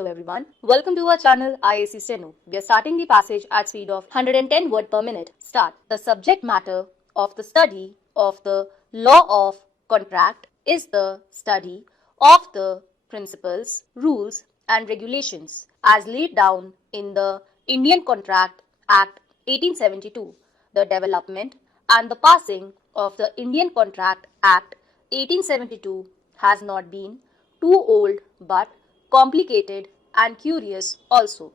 Hello everyone, welcome to our channel IAC Steno. We are starting the passage at speed of 110 words per minute. Start. The subject matter of the study of the law of contract is the study of the principles, rules and regulations as laid down in the Indian Contract Act 1872, the development and the passing of the Indian Contract Act 1872 has not been too old but complicated and curious also.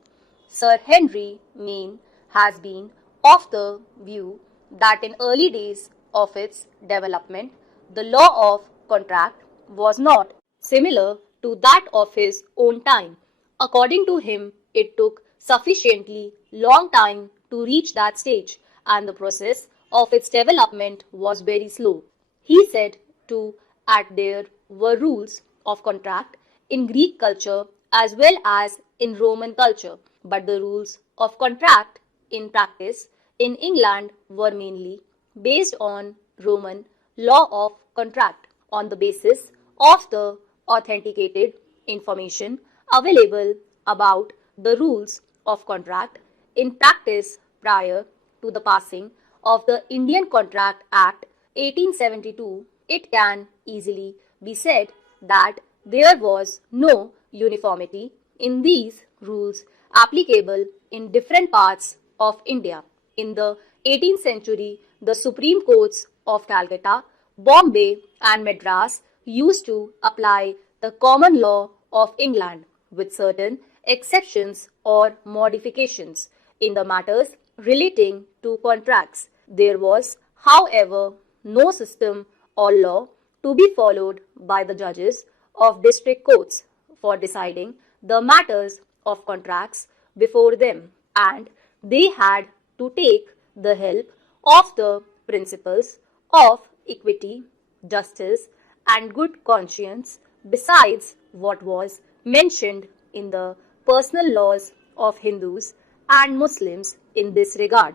Sir Henry Maine has been of the view that in early days of its development, the law of contract was not similar to that of his own time. According to him, it took sufficiently long time to reach that stage, and the process of its development was very slow. He said too that there were rules of contract in Greek culture as well as in Roman culture, but the rules of contract in practice in England were mainly based on Roman law of contract on the basis of the authenticated information available about the rules of contract in practice prior to the passing of the Indian Contract Act 1872. It can easily be said that there was no uniformity in these rules applicable in different parts of India. In the 18th century, the Supreme Courts of Calcutta, Bombay and Madras used to apply the common law of England with certain exceptions or modifications in the matters relating to contracts. There was, however, no system or law to be followed by the judges of district courts for deciding the matters of contracts before them, and they had to take the help of the principles of equity, justice and good conscience besides what was mentioned in the personal laws of Hindus and Muslims in this regard.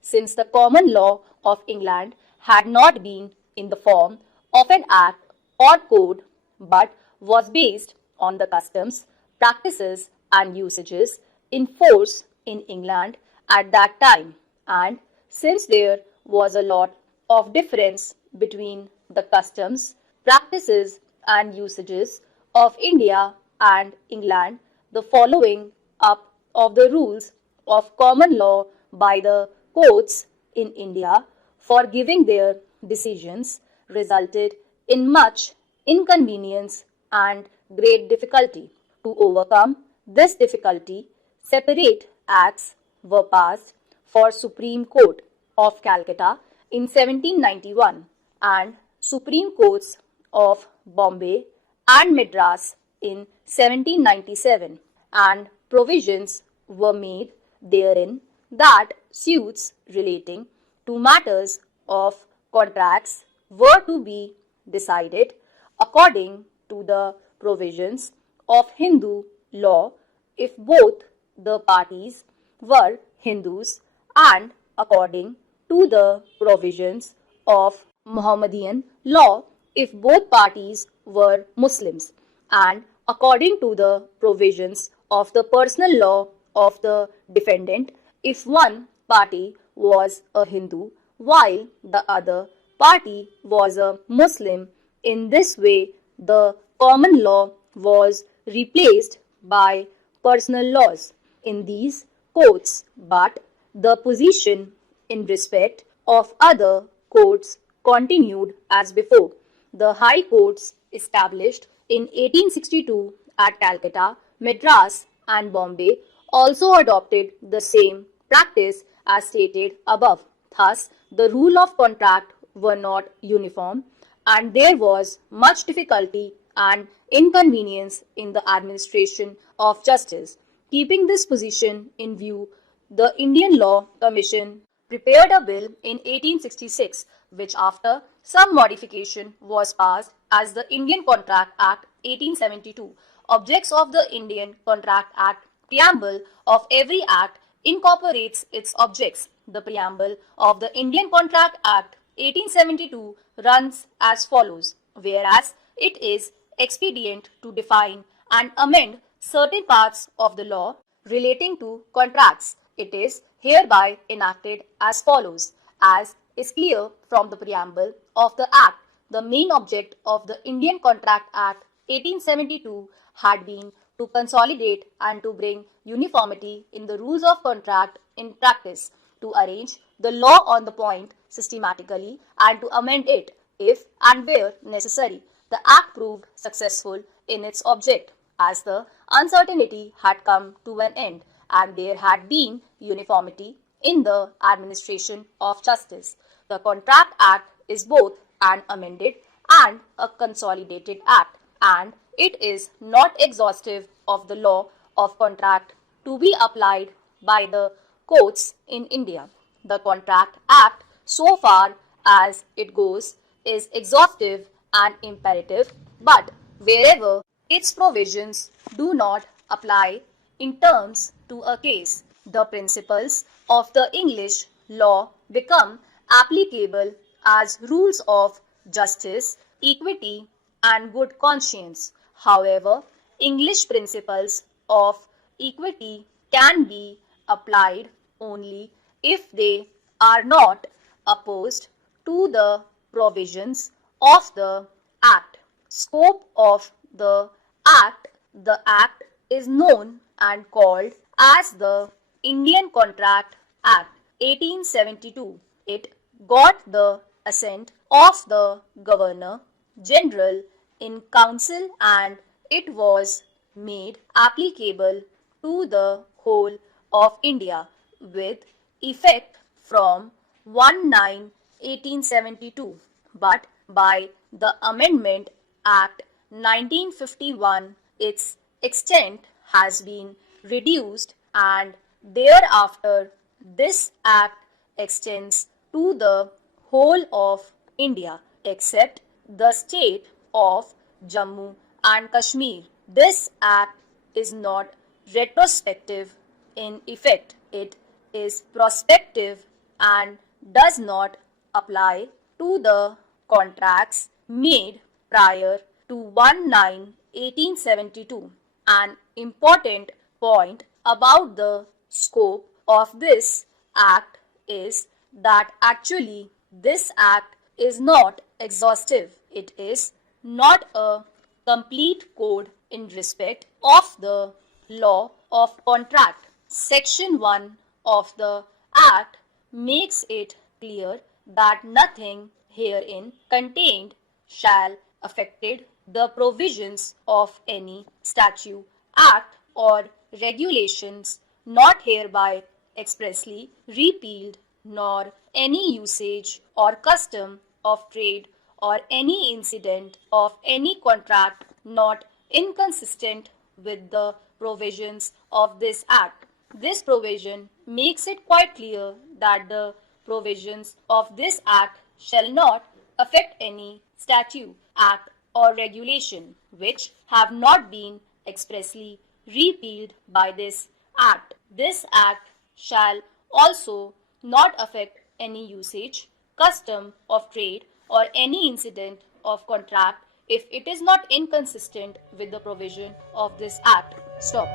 Since the common law of England had not been in the form of an act or code but was based on the customs, practices and usages in force in England at that time, and since there was a lot of difference between the customs, practices and usages of India and England, the following up of the rules of common law by the courts in India for giving their decisions resulted in much inconvenience and great difficulty. To overcome this difficulty, separate acts were passed for Supreme Court of Calcutta in 1791 and Supreme Courts of Bombay and Madras in 1797, and provisions were made therein that suits relating to matters of contracts were to be decided according to the provisions of Hindu law if both the parties were Hindus, and according to the provisions of Mohammedan law if both parties were Muslims, and according to the provisions of the personal law of the defendant if one party was a Hindu while the other party was a Muslim. In this way, the common law was replaced by personal laws in these courts, but the position in respect of other courts continued as before. The High Courts established in 1862 at Calcutta, Madras and Bombay also adopted the same practice as stated above. Thus, the rule of contract were not uniform, and there was much difficulty and inconvenience in the administration of justice. Keeping this position in view, the Indian Law Commission prepared a bill in 1866, which after some modification was passed as the Indian Contract Act 1872. Objects of the Indian Contract Act preamble of every act incorporates its objects. The preamble of the Indian Contract Act 1872 runs as follows: whereas it is expedient to define and amend certain parts of the law relating to contracts. It is hereby enacted as follows. As is clear from the preamble of the Act, the main object of the Indian Contract Act 1872 had been to consolidate and to bring uniformity in the rules of contract in practice, to arrange the law on the point systematically and to amend it if and where necessary. The Act proved successful in its object, as the uncertainty had come to an end and there had been uniformity in the administration of justice. The Contract Act is both an amended and a consolidated act, and it is not exhaustive of the law of contract to be applied by the courts in India. The Contract Act, so far as it goes, is exhaustive and imperative, but wherever its provisions do not apply in terms to a case, the principles of the English law become applicable as rules of justice, equity, and good conscience. However, English principles of equity can be applied only if they are not opposed to the provisions of the Act. Scope of the Act. The Act is known and called as the Indian Contract Act 1872. It got the assent of the Governor General in Council and it was made applicable to the whole of India with effect from 1/9/1872, but by the Amendment Act 1951 its extent has been reduced and thereafter this act extends to the whole of India except the state of Jammu and Kashmir. This act is not retrospective in effect. It is prospective and does not apply to the contracts made prior to 1/9/1872. An important point about the scope of this act is that actually this act is not exhaustive. It is not a complete code in respect of the law of contract. Section 1 of the Act makes it clear that nothing herein contained shall affected the provisions of any statute, act, or regulations not hereby expressly repealed, nor any usage or custom of trade or any incident of any contract not inconsistent with the provisions of this Act. This provision makes it quite clear that the provisions of this Act shall not affect any statute, act, or regulation which have not been expressly repealed by this Act. This Act shall also not affect any usage, custom of trade, or any incident of contract if it is not inconsistent with the provision of this Act. Stop.